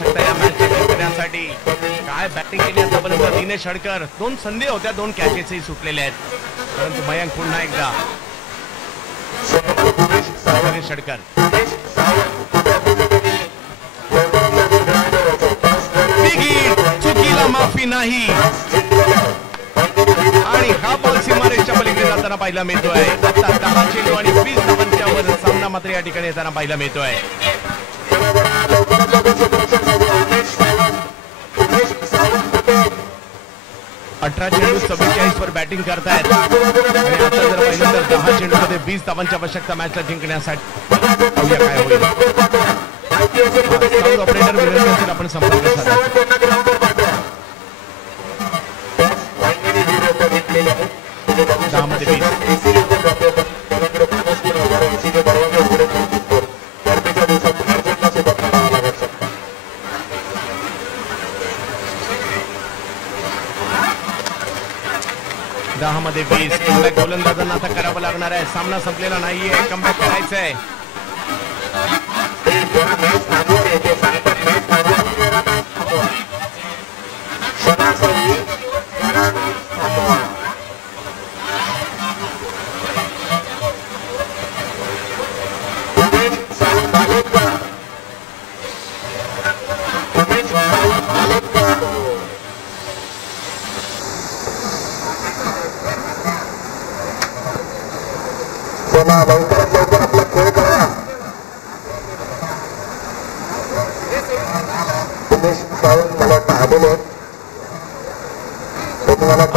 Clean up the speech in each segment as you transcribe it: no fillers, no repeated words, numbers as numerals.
आवश्यकता या मॅच जिंकण्यासाठी. काय बॅटिंग केली आतापर्यंत दिनेश हडकर. 2 संधी होत्या, 2 कॅचेसही सुटलेले आहेत, परंतु मयांक पुन्हा एकदा दिनेश हडकर चुकीला माफी नाही आणि हा बॉल सीमारेषच्या पलीकडे जाताना पाहायला मिळतोय. आता 10 चेंडू आणि 20 धावांच्या वर सामना मात्र या ठिकाणी येताना पाहायला मिळतोय. 18 चेंडू 44 वर बॅटिंग करतायत आणि आता जर पाहिलं तर 10 चेंडू मध्ये 20 धावांची आवश्यकता मॅचला जिंकण्यासाठी. पाहूया काय होईल. साऊंड ऑपरेटर विनंती असेल आपण संपर्क साधा. मध्ये 20 कमबॅक गोलंदाजांना आता करावं लागणार आहे. सामना संपलेला नाहीये, कमबॅक करायचंय.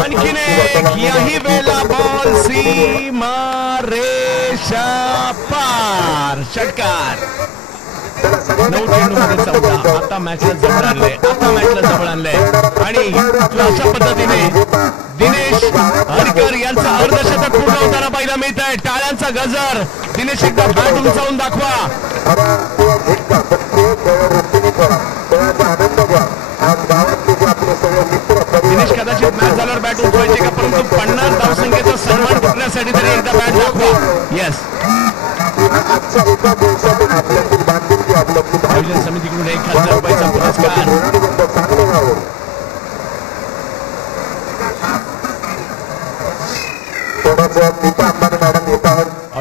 आणखीन एक, याही वेळेला बॉल सीमा रेषा पार. षटकार. 9 चेंडूमध्ये 14. आता मॅचला जवळ आणलंय आणि अशा पद्धतीने दिनेश हडकर यांचा अर्धशतक पूर्ण होताना पाहायला मिळत आहे. टाळ्यांचा गजर. दिनेश एकदा बॅट उंचावून दाखवा. दिनेश कदाचित मॅच झाल्यावर बॅट उंचवायचे का, परंतु 50 धावसंख्येचा सन्मान करण्यासाठी तरी एकदा बॅट दाखवा. येस. आयोजन समितीकडून 1000 रुपयाचा पुरस्कार.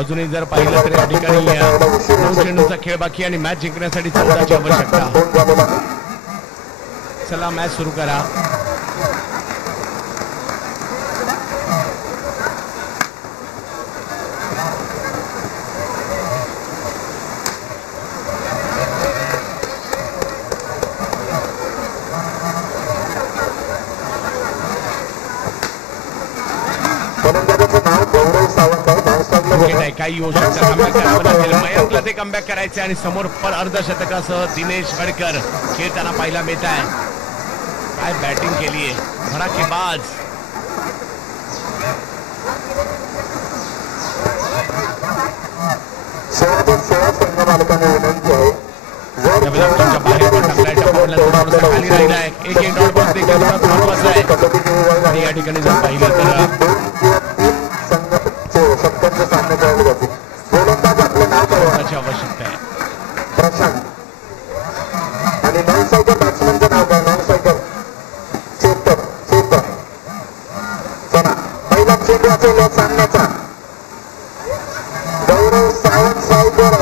अजूनही जर पाहिलं तर या ठिकाणी 9 चेंडूचा खेळ बाकी आणि मॅच जिंकण्यासाठी 14ची आवश्यकता. चला मॅच सुरू करा. काही होऊ शकतं. कमबॅक करावं लागेल. मयंकला ते कमबॅक करायचे आणि समोर पर अर्धशतकासह दिनेश हडकर खेळताना पाहायला मिळत आहे. काय बॅटिंग केली आहे, धडाकेबाज. बाहेर पण टाकलाय. खाली राहिलाय. एक डॉट बॉल देखील महत्वाचा आहे आणि या ठिकाणी जर पाहिलं तर आवश्यकता आहे. आणि नॉनसायकर बॅट्समनचं नाव काय? नॉनसायकर चला पहिला चेंडू असेल सामन्याचा. गौरव सावंत सायकर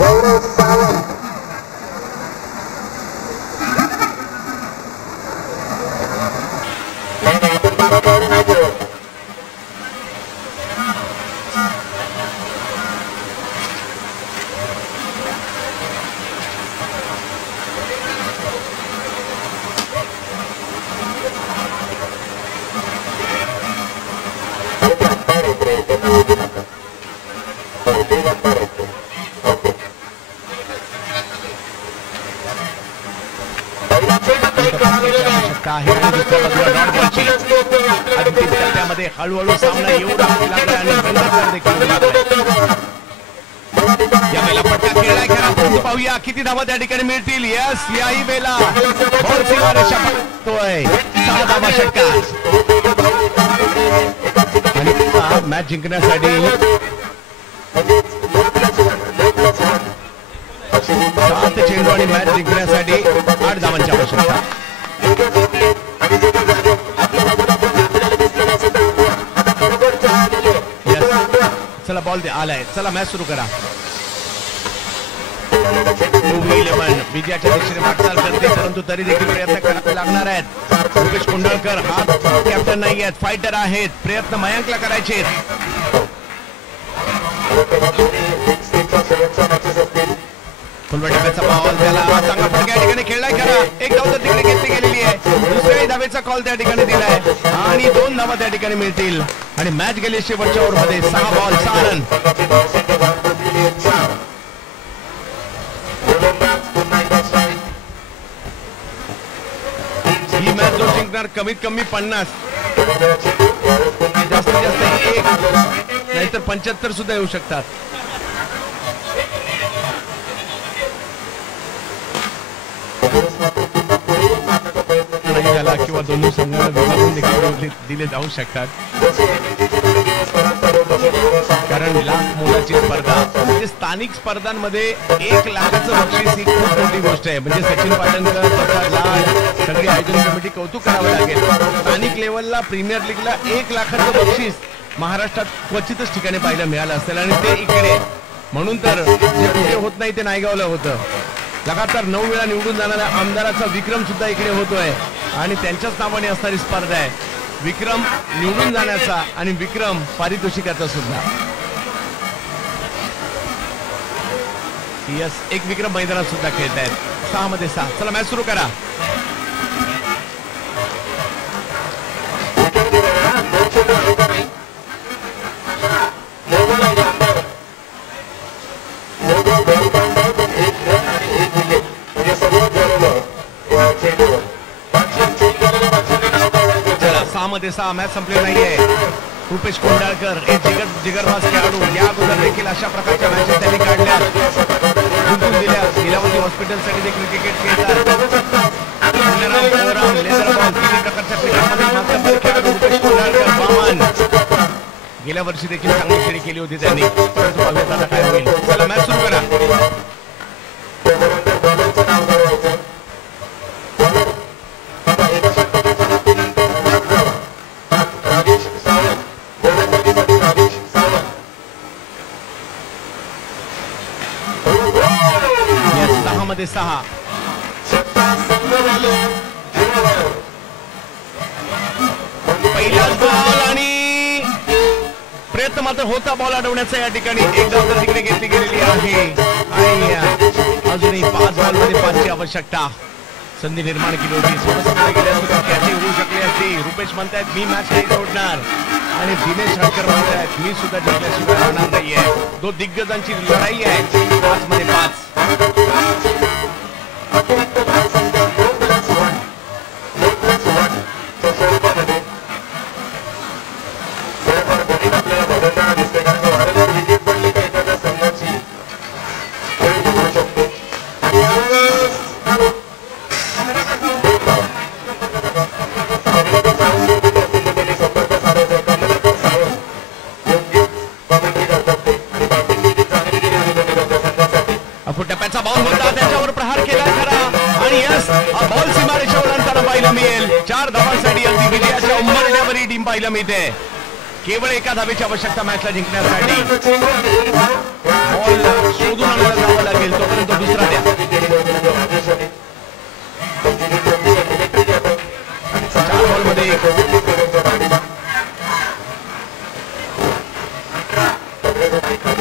गौरव सावंत. अंतिम टप्प्यामध्ये हळूहळू सामना येऊ लागला आणि यावेळेला पट्टा खेळलाय खरा, परंतु पाहूया किती धावा त्या ठिकाणी मिळतील. यस, याही वेळेला बॉल सीमारेषा पटतोय. 6 धावा षटकार आणि मॅच जिंकण्यासाठी 7 चेंडू आणि मॅच जिंकण्यासाठी 8 धावांची आवश्यकता. चला बॉल दे आलाय. चला मॅच सुरू करा. विजयाच्या दिशेने वाटचाल करते परंतु तरी देखील प्रयत्न करावे लागणार आहेत. रुपेश कुंडळकर हा कॅप्टन नाही आहेत, फायटर आहेत. प्रयत्न मयांकला करायचे. फुलवड्याचा बॉल त्याला चांगला फटका या ठिकाणी खेळलाय खरा. एक धाव तर तिकडे घेतली गेलेली आहे. दुसऱ्याही धावेचा कॉल त्या ठिकाणी दिलाय आणि 2 धावा त्या ठिकाणी मिळतील आणि मॅच गेली शेवटच्या ओव्हरमध्ये. 6 बॉल 6 रन. ही मॅच जो जिंकणार कमीत कमी 50, जास्तीत जास्त 1 नाहीतर 75 सुद्धा येऊ शकतात. नाही झाला किंवा दोन्ही संघाला विभागून देखील दिले जाऊ शकतात. कारण लाख मोलाची स्पर्धा म्हणजे स्थानिक स्पर्धांमध्ये 1 लाखाचं बक्षीस ही खूप मोठी गोष्ट आहे. म्हणजे सचिन पाटणकर, प्रसाद लाड, सगळी आयोजन कमिटी कौतुक करावं लागेल. स्थानिक लेवलला प्रीमियर लीगला 1 लाखाचं बक्षीस महाराष्ट्रात क्वचितच ठिकाणी पाहायला मिळालं असेल आणि ते इकडे. म्हणून तर जे कुठे होत नाही ते नायगावला होतं. लगातार 9 वेळा निवडून जाणाऱ्या आमदाराचा विक्रम सुद्धा इकडे होतोय आणि त्यांच्याच नावाने असणारी स्पर्धा आहे. विक्रम निवडून जाण्याचा आणि विक्रम पारितोषिकाचा सुद्धा. यस, एक विक्रम मैदानात सुद्धा खेळत आहेत. 6 मध्ये 6. चला मॅच सुरू करा. चला 6 मध्ये 6. मॅच संपली नाहीये. रुपेश कुंडाळकर हे जिगरबाज खेळाडू या अगोदर देखील अशा प्रकारच्या मॅचेस त्यांनी काढल्या, जिंकून दिल्या. लीलावती हॉस्पिटलसाठी देखील क्रिकेट खेळतात. रुपेश कुंडाळकर बामन गेल्या वर्षी देखील चांगली खेळी केली होती त्यांनी. परंतु बघूयात आता काय होईल. चला मॅच सुरू करा. मध्ये 6. पहिलाच बॉल आणि प्रयत्न मात्र होता बॉल अडवण्याचा. या ठिकाणी 1 धाव तर तिकडे घेतली गेलेली आहे आणि अजूनही 5 बॉल मध्ये 5 ची आवश्यकता. संधी निर्माण केली होती. कॅचे होऊ शकली असती. रुपेश म्हणतायत मी मॅच नाही सोडणार आणि दिनेश हडकर म्हणतायत मी सुद्धा जिंकल्याशिवाय राहणार नाहीये. 2 दिग्गजांची लढाई आहे. 5 मध्ये 5. टप्प्याचा बॉल होता, त्याच्यावर प्रहार केला खरा आणि यस बॉल सीमारेषा ओलांडताना पाहायला मिळेल. 4 धावांसाठी अगदी विजयाच्या उंबरठ्यावर ही टीम पाहायला मिळते. केवळ 1 धावेची आवश्यकता मॅचला जिंकण्यासाठी. बॉल शोधून आणायला जावं लागेल तोपर्यंत दुसरा द्या. 4 बॉलमध्ये 1.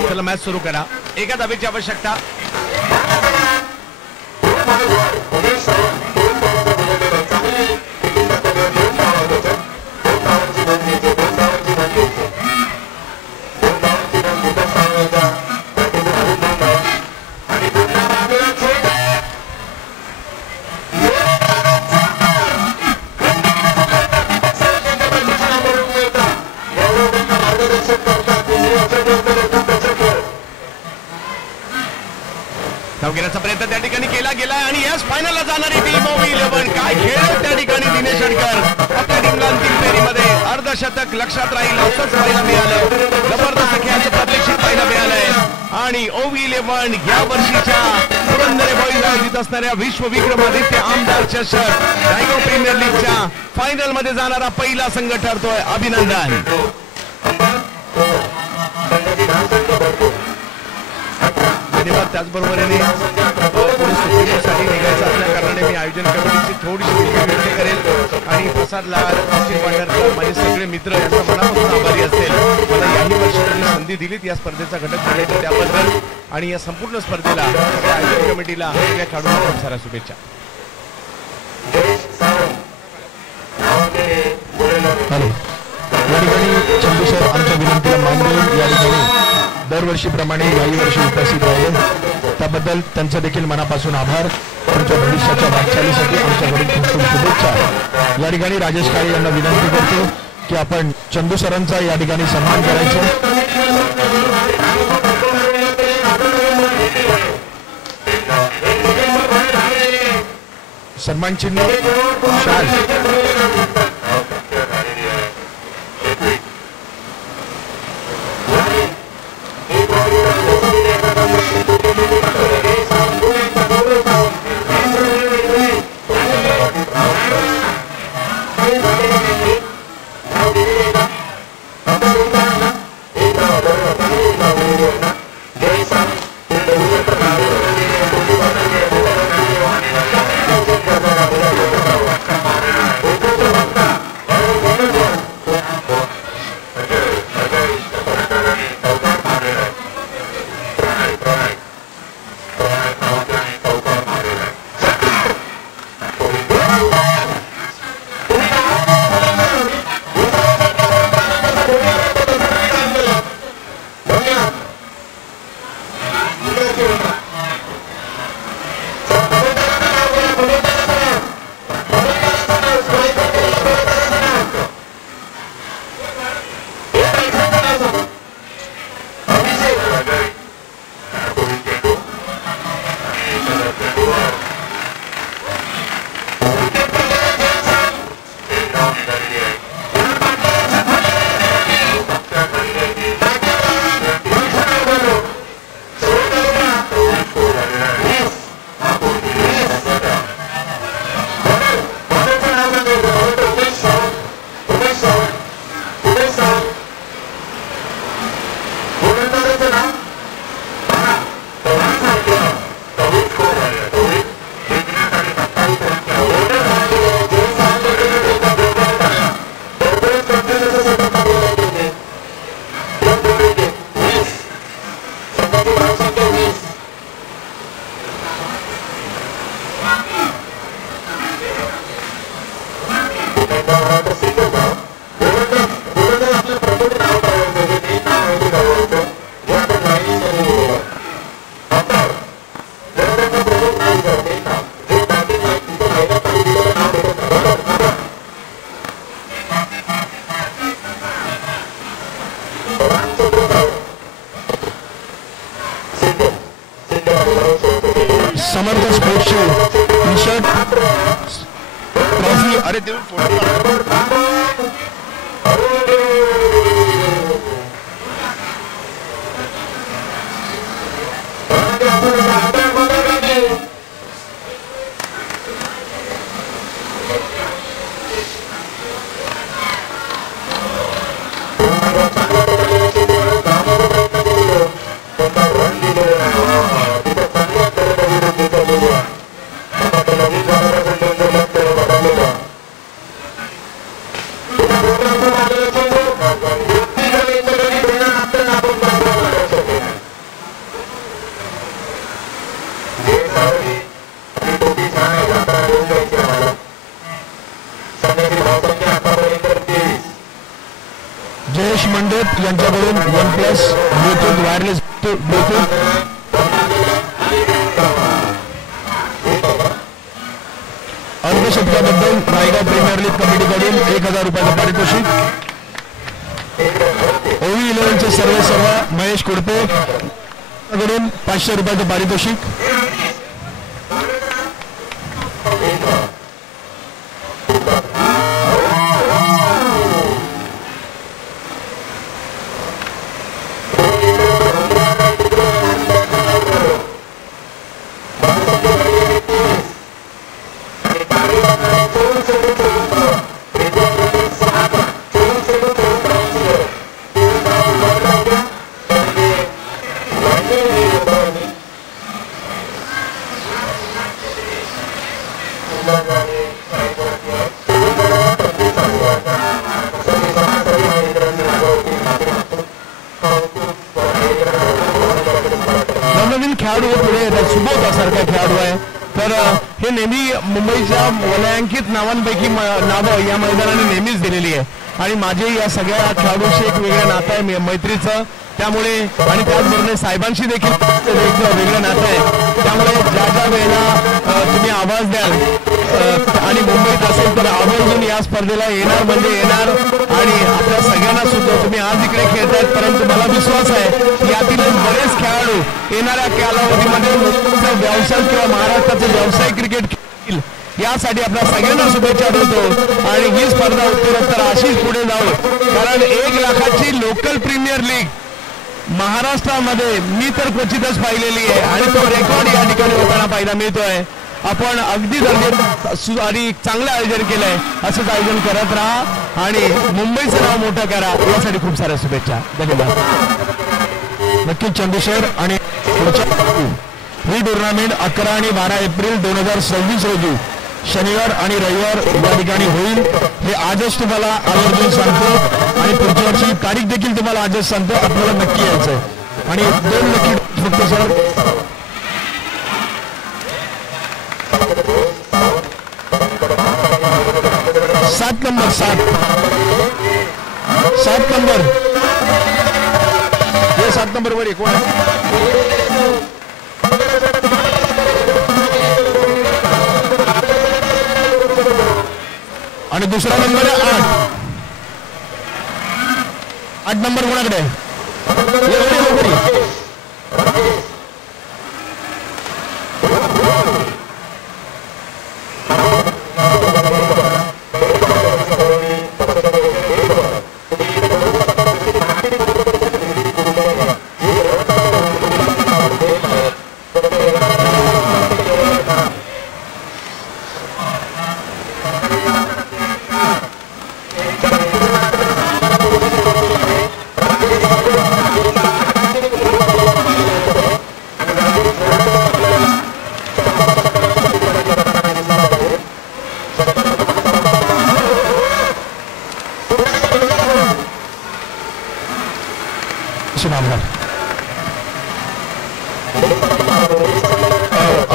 चला मॅच सुरू करा. 1 धावेची आवश्यकता. घेण्याचा प्रयत्न त्या ठिकाणी केला गेलाय आणि यस फायनलला जाणारी टीम ओव्ही 11. काय खेळ त्या ठिकाणी दिनेश हडकर. आपल्या टीमला अंतिम फेरीमध्ये अर्धशतक लक्षात राहील असंच पाहायला मिळालं. जबरदस्त खेळाचं प्रात्यक्षिक पाहायला मिळालंय आणि OV11 या वर्षीच्या पुरंदर बॉईज आयोजित असणाऱ्या विश्व विक्रमादित्य आमदार चषक रायगड प्रीमियर लीगच्या फायनल मध्ये जाणारा पहिला संघ ठरतोय. अभिनंदन. धन्यवाद. त्याचबरोबरीने साठी निघायचं असल्या कारणाने मी आयोजन कमिटीची थोडीशी व्यक्त करेल आणि प्रसाद लाल, सचिन पांढरकर, माझे सगळे मित्र यांचा मनापासून आभारी असेल. मला याही वर्षी त्यांनी संधी दिलीत या स्पर्धेचा घटक करण्याची त्याबद्दल आणि या संपूर्ण स्पर्धेला आयोजन कमिटीला सगळ्या खेळाडूंना खूप साऱ्या शुभेच्छा. हॅलो, या ठिकाणी चंदू सर आमच्या विनंतीला मान देऊन या ठिकाणी दरवर्षीप्रमाणे याही वर्षी उपस्थित राहिले त्याबद्दल त्यांचा देखील मनापासून आभार. तुमच्या भविष्याच्या वाटचालीसाठी आमच्याकडून खूप खूप शुभेच्छा. या ठिकाणी राजेश काळे यांना विनंती करतो की आपण चंदू सरांचा या ठिकाणी सन्मान करायचा. सन्मान चिन्ह शाल. Samarth sports T shirt trophy अरे देऊन जयेश मंडप यांच्याकडून OnePlus ब्लूटूथ वायरलेस ब्लूटूथ अर्धशतकाबद्दल रायगड प्रीमियर लीग कमिटीकडून 1000 रुपयाचं पारितोषिक. OV11 चे सर्व महेश कुडपे कडून 500 रुपयाचं पारितोषिक. नवनवीन खेळाडू पुढे येतात. सुबोध सारखा खेळाडू आहे. तर हे नेहमी मुंबईच्या वलयांकित नावांपैकी नावं या मैदानाने नेहमीच दिलेली आहे आणि माझे या सगळ्या खेळाडूंशी एक वेगळं नातं आहे मैत्रीचं. त्यामुळे आणि त्याचबरोबर साहेबांशी देखील एक वेगळं नातं आहे. त्यामुळे ज्या ज्या वेळेला तुम्ही आवाज द्याल आणि मुंबईत असेल तर आवर्जून या स्पर्धेला येणार म्हणजे येणार आणि आपल्या सगळ्यांना सुद्धा तुम्ही आज इकडे खेळतायत परंतु मला विश्वास आहे यातीलच बरेच खेळाडू येणाऱ्या कालावधीमध्ये व्यवसाय किंवा महाराष्ट्राचे व्यावसायिक क्रिकेट खेळतील यासाठी आपल्या सगळ्यांना शुभेच्छा देतो आणि ही स्पर्धा उत्तरोत्तर अशीच पुढे जाऊ. कारण 1 लाखाची लोकल प्रीमियर लीग महाराष्ट्रामध्ये मी तर क्वचितच पाहिलेली आहे आणि तो रेकॉर्ड या ठिकाणी होताना पाहायला मिळतोय. आपण अगदी दर्जेदार आणि चांगलं आयोजन केलंय. असंच आयोजन करत राहा आणि मुंबईचं नाव मोठं करा यासाठी खूप साऱ्या शुभेच्छा. धन्यवाद. नक्कीच चंद्रशेखर. आणि पुढच्या ही टुर्नामेंट 11 आणि 12 एप्रिल 2026 रोजी शनिवार आणि रविवार या ठिकाणी होईल. हे आजच तुम्हाला आवर्जून सांगतो आणि पुढच्या वर्षी तारीख देखील तुम्हाला आजच सांगतो. आपल्याला नक्की यायचंय आणि 2 नक्की फक्त सर. सात नंबर 7 नंबर हे 7 नंबर वर कोण आहे? आणि दुसरा नंबर आहे 8 नंबर कोणाकडे आहे?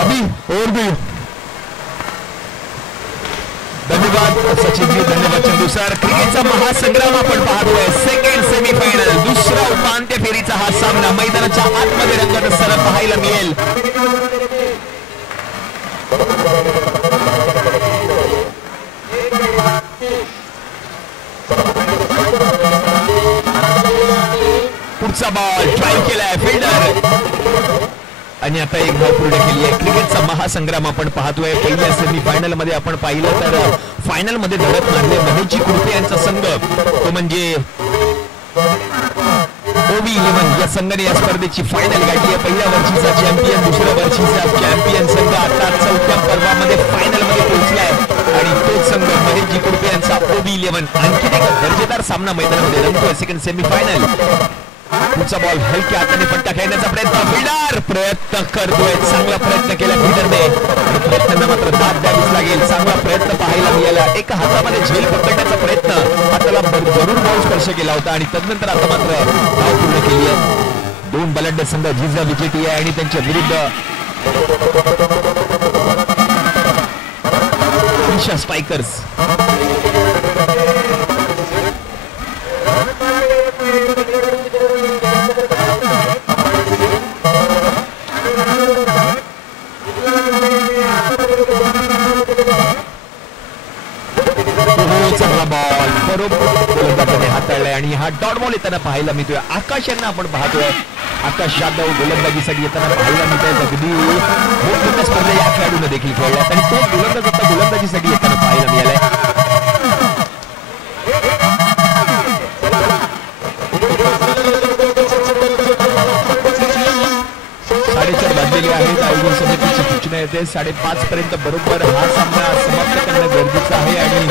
अभी और भी धन्यवाद सचिनजी. धन्यवाद चंदू सर. क्रिकेटचा महासंग्राम आपण पाहतोय. सेकंड सेमीफायनल दुसरा उपांत्य फेरीचा हा सामना मैदानाच्या आतमध्ये रंगत असताना पाहायला मिळेल. पुढचा बॉल ड्राईव्ह केलाय फिल्डर आणि आता एक धाव पूर्ण केली आहे. क्रिकेटचा महासंग्राम आपण पाहतोय. पहिल्या सेमीफायनल मध्ये आपण पाहिलं तर फायनल मध्ये धडक मारले महेशजी कुर्ते यांचा संघ तो म्हणजे OV11 या संघाने या स्पर्धेची फायनल गाठली आहे. पहिल्या वर्षीचा चॅम्पियन दुसऱ्या वर्षीचा चॅम्पियन संघ आता 4थ्या पर्वामध्ये फायनल मध्ये पोहोचलाय आणि तोच संघ महेशजी कुर्ते यांचा OV11 आणखी एक दर्जेदार सामना मैदानामध्ये रंगतोय. Second semifinal. पुढचा बॉल हलक्या हाताने पट्टा खेळण्याचा प्रयत्न करतोय. चांगला प्रयत्न केला फिल्डरने. प्रयत्नांना मात्र दाद द्यावीच लागेल. चांगला प्रयत्न पाहायला मिळाला. एका हातामध्ये झेल पकडण्याचा प्रयत्न हाताला जरूर बॉल स्पर्श केला होता आणि तदनंतर आता मात्र धाव पूर्ण केली आहे. 2 बलाढ्य संघ जिजा विजेती आहे आणि त्यांच्या विरुद्ध ईशा स्ट्रायकर्स. चांगला बॉल बरोबर गोलंदाजाने हाताळलाय आणि हा डॉट बॉल येताना पाहायला मिळतोय. आकाश यांना आपण पाहतोय. आकाश यादव गोलंदाजीसाठी येताना पाहायला मिळतोय. अगदी मोठमोठ्या स्पर्धा या खेळाडूने देखील खेळल्यात आणि तो गोलंदाज आता गोलंदाजीसाठी येताना पाहायला मिळालाय. 4:30 वाजलेले आहेत. आयोजन समितीची सूचना येते 5:30 पर्यंत बरोबर हा सामना समाप्त करणं गरजेचं आहे आणि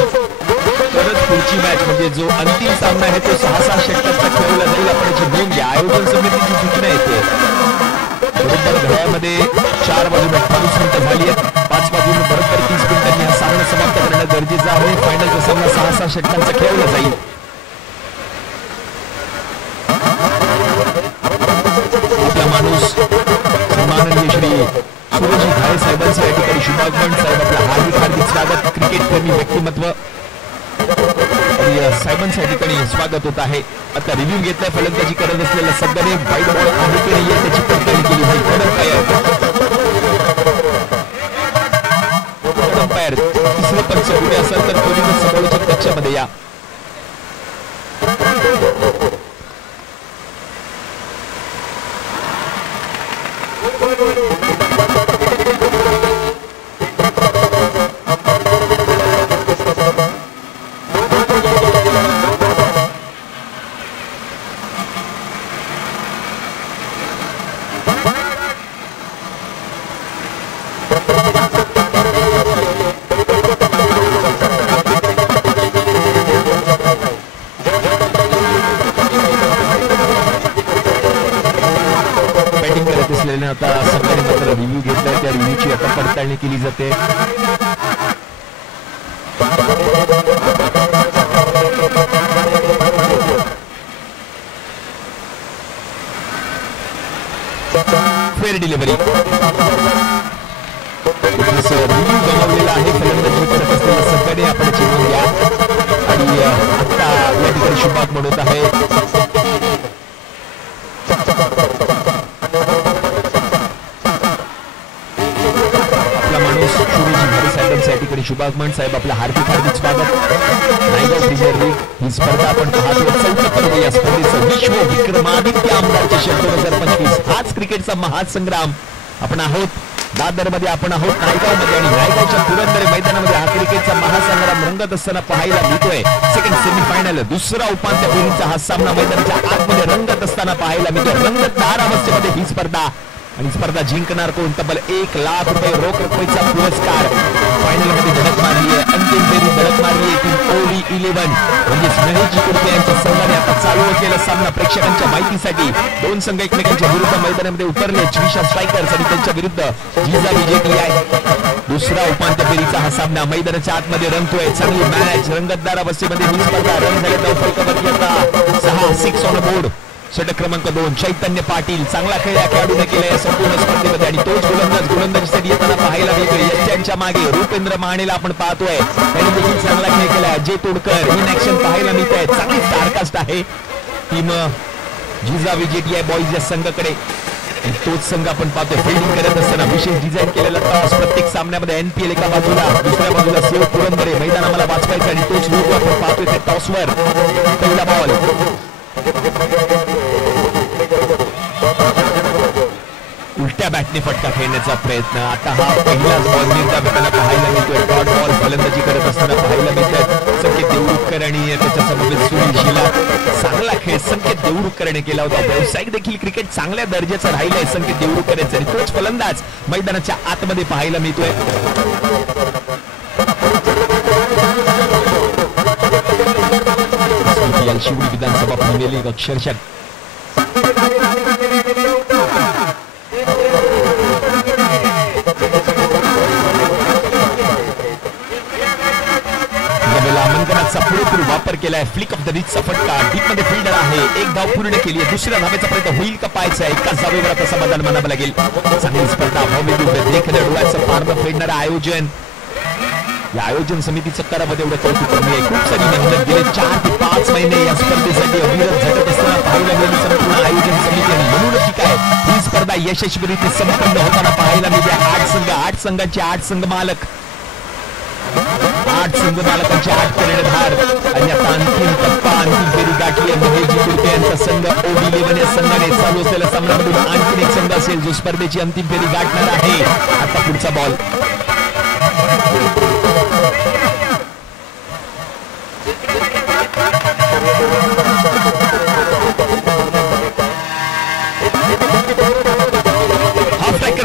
तरच पुढची मॅच म्हणजे जो अंतिम सामना आहे तो 6-6 षटकांचा खेळला जाईल. आपण याची नोंद घ्या. आयोजन समितीची सूचना येते. बरोबर घड्याळामध्ये 4 वाजून 28 मिनिटं झाली आहेत. 5 वाजून बरोबर 30 मिनिटांनी हा गरजेचं आहे. फायनलचा सामना 6 षटकांचा खेळला जाईल. आपला माणूस सन्माननीय श्री सुरेश घाळे साहेबांचं या ठिकाणी शुभागमन. साहेब आपलं हार्दिक स्वागत. क्रिकेट प्रेमी व्यक्तिमत्व साहेबांच्या ठिकाणी स्वागत होत आहे. आता रिव्ह्यू घेतलाय फलंदाजी करत असलेल्या सध्याने वाईट बॉल आहे की नाहीये त्याची पडताळणी केली जाईल. अंपायर तिसरे पंच पुढे असेल तर त्वरित समालोचक कक्षामध्ये या. आता संघाने मात्र रिव्ह्यू घेतलाय. त्या रिव्ह्यूची आता पडताळणी केली जाते. फेअर डिलिव्हरी रिव्ह्यू गमावलेला आहे. फलंदाजी करत असलेल्या संघाने आपण चिन्ह घ्या आणि आता या ठिकाणी शुभागमन होत आहे. शुभागमन साहेब आपलं हार्दिक स्वागत. नायगाव प्रीमियर लीग ही स्पर्धा आपण पाहतो. 14 पर्व या स्पर्धेचं विश्व विक्रमादित्य आमदार चषक 2025 हाच क्रिकेटचा महासंग्राम आपण आहोत. दादरमध्ये आपण आहोत, नायगावमध्ये आणि नायगावच्या पुरंदर मैदानामध्ये हा क्रिकेटचा महासंग्राम रंगत असताना पाहायला मिळतोय. सेकंड सेमीफायनल दुसरा उपांत्य फेरीचा हा सामना मैदानाच्या आतमध्ये रंगत असताना पाहायला मिळतोय. रंगतदार अवस्थेमध्ये ही स्पर्धा आणि स्पर्धा जिंकणार कोण? तब्बल 1 लाख रुपये रोख रकमेचा पुरस्कार. फायनल मध्ये धडक मारली आहे. अंतिम फेरी धडक मारली आहे टीम ओली 11 म्हणजेच महेश कुर्ते यांच्या संघाने आता चालू असलेला सामना प्रेक्षकांच्या माहितीसाठी दोन संघ एकमेकांच्या विरुद्ध मैदानामध्ये उतरले. श्रीशा स्ट्रायकर्स आणि त्यांच्या विरुद्ध जिजा विजेटी. दुसरा उपांत्य फेरीचा हा सामना मैदानाच्या आतमध्ये रंगतोय. चांगली मॅच रंगतदार अवस्थेमध्ये ही स्पर्धा रंग झाली. फलकावरती आता 6 6 ऑन बोर्ड. षटक क्रमांक 2 चैतन्य पाटील चांगला खेळ या खेळाडूने केला या संपूर्ण स्पर्धेमध्ये आणि तोच गोलंदाजीसाठी येताना पाहायला मिळतोय. यांच्या मागे रुपेंद्र महाणेला आपण पाहतोय. त्यांनी देखील चांगला खेळ केला. अजय तोडकर इन ऍक्शन पाहायला मिळत आहे. चांगली स्टारकास्ट आहे टीम जिजा विजेटी बॉईज या संघाकडे. तोच संघ आपण पाहतोय फिल्डिंग करत असताना विशेष डिझाईन केलेला टॉस. प्रत्येक सामन्यामध्ये एनपीएल एका बाजूला दुसऱ्या बाजूला सेव पुरंदरे मैदान आम्हाला वाचवायचं आणि तोच लोक आपण पाहतोय त्या टॉसवर. पहिला बॉल उलट्या बॅटने फटका खेळण्याचा प्रयत्न. आता हा पहिलाच बॉल निर्धावताना पाहायला मिळतोय. डॉट बॉल फलंदाजी करत असताना पाहायला मिळतात. संकेत देवरुखकर आणि त्याच्या समवेत सुनील शिला. चांगला खेळ संकेत देवरुखकरने केला होता. व्यावसायिक देखील क्रिकेट चांगल्या दर्जाचं राहिलंय संकेत देवरुखकर यांचं आणि तोच फलंदाज मैदानाच्या आतमध्ये पाहायला मिळतोय. शिवडी विधानसभा प्रीमियर लीग अक्षरशः मंकनाचा पुरेपूर वापर केलाय. फ्लिक ऑफ द रिचचा फटका. डीप मध्ये फिल्डर आहे. एक धाव पूर्ण केली आहे. दुसऱ्या धावेचा प्रयत्न होईल का पाहायचा. एकाच धावेवर आता समाधान मानावं लागेल. चांगली स्पर्धा देखण्या डोळ्याचं पारणं फेडणारं आयोजन. या आयोजन समितीचं करावं एवढं कौतुक कमी आहे. खूप सारी मेहनत गेले 4 ते 5 महिने या स्पर्धेसाठी अविरत झटत असताना पाहायला मिळाली संपूर्ण आयोजन समिती आणि म्हणूनच ठीक आहे ही स्पर्धा यशस्वीरित्या संपन्न होताना पाहायला मिळते. 8 संघांचे 8 संघ मालक, 8 संघ मालकांचे 8 कर्णधार आणि आता अंतिम टप्पा अंतिम फेरी गाठली आहे. महेश कुर्ते यांचा संघ ओडी 11 या संघाने चालू असलेल्या सामन्यामधून आणखी एक संघ असेल जो स्पर्धेची अंतिम फेरी गाठणार आहे. आता पुढचा बॉल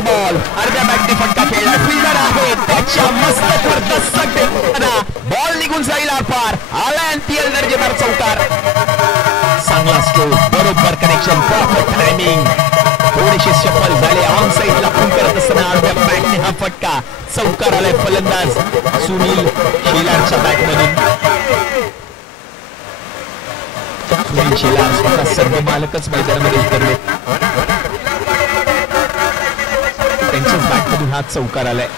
बॉल अर्ध्या बॅटने फटका खेळला. फिल्डर आहे त्याच्या मस्तकवर दस्तक देताना बॉल निघून जाईल आरपार. आला एनपीएल दर्जेदार चौकार. चांगला स्ट्रोक, बरोबर कनेक्शन, परफेक्ट टायमिंग. थोडेसे सफल झाले. ऑन साईडला पूल करत असताना अर्ध्या बॅटने हा फटका चौकार आलाय फलंदाज सुनील शेलारच्या बॅटमधून. सुनील शेलार स्वतः सर्व मालकच मैदानामध्ये उतरले, त्यांच्याच बॅटमधून हा चौकार आलाय.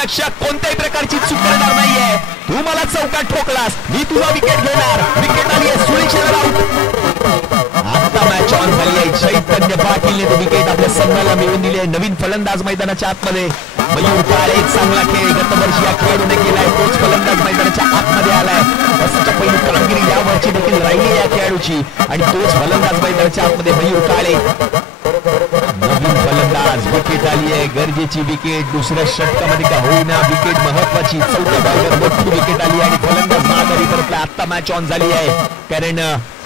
रक्षक कोणत्याही प्रकारची चूक करणार नाहीये. तू मला चौकात ठोकलास, मी तुझा विकेट घेणार. विकेट आली आहे, सुनील शेलार आउट. आता मॅच ऑन झाली आहे. चैतन्य पाटीलने तो विकेट आपल्या संघाला मिळवून दिली आहे. नवीन फलंदाज मैदानाच्या आतमध्ये मयूर काळे. चांगला खेळ गतवर्षी या खेळाडूने केलाय, तोच फलंदाज मैदानाच्या आतमध्ये आलाय. पहिली कामगिरी या वर्षी देखील राहिली या खेळाडूची आणि तोच फलंदाज मैदानाच्या आतमध्ये मयूर काळे. नवीन फलंदाज, विकेट आली आहे, गरजेची विकेट. दुसऱ्या षटकामध्ये का होईना विकेट महत्वाची. चौथ्या बॉलवर मोठी विकेट आली आणि फलंदाज माघारी परतला. आता मॅच ऑन झाली आहे, कारण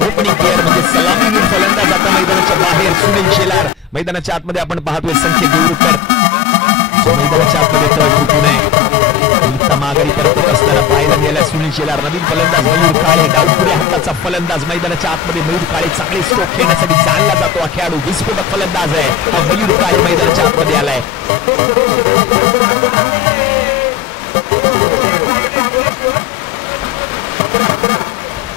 ओपनिंग प्लेअर म्हणजे सलामीवीर फलंदाज आता मैदानाच्या बाहेर. सुनील शेलार मैदानाच्या आतमध्ये आपण पाहतोय. संकेत देऊळकर मैदानाच्या आतमध्ये तळ चुकून आहे. माघारी परतत असताना पाहायला गेला सुनील शेलार. नवीन फलंदाज मयूर काळे, डावपुऱ्या हाताचा फलंदाज मैदानाच्या आतमध्ये. मयूर काळे चांगले स्ट्रोक खेळण्यासाठी जाणला जातो हा खेळाडू. विस्फोटक फलंदाज आहे मयूर काळे, मैदानाच्या आतमध्ये आलाय.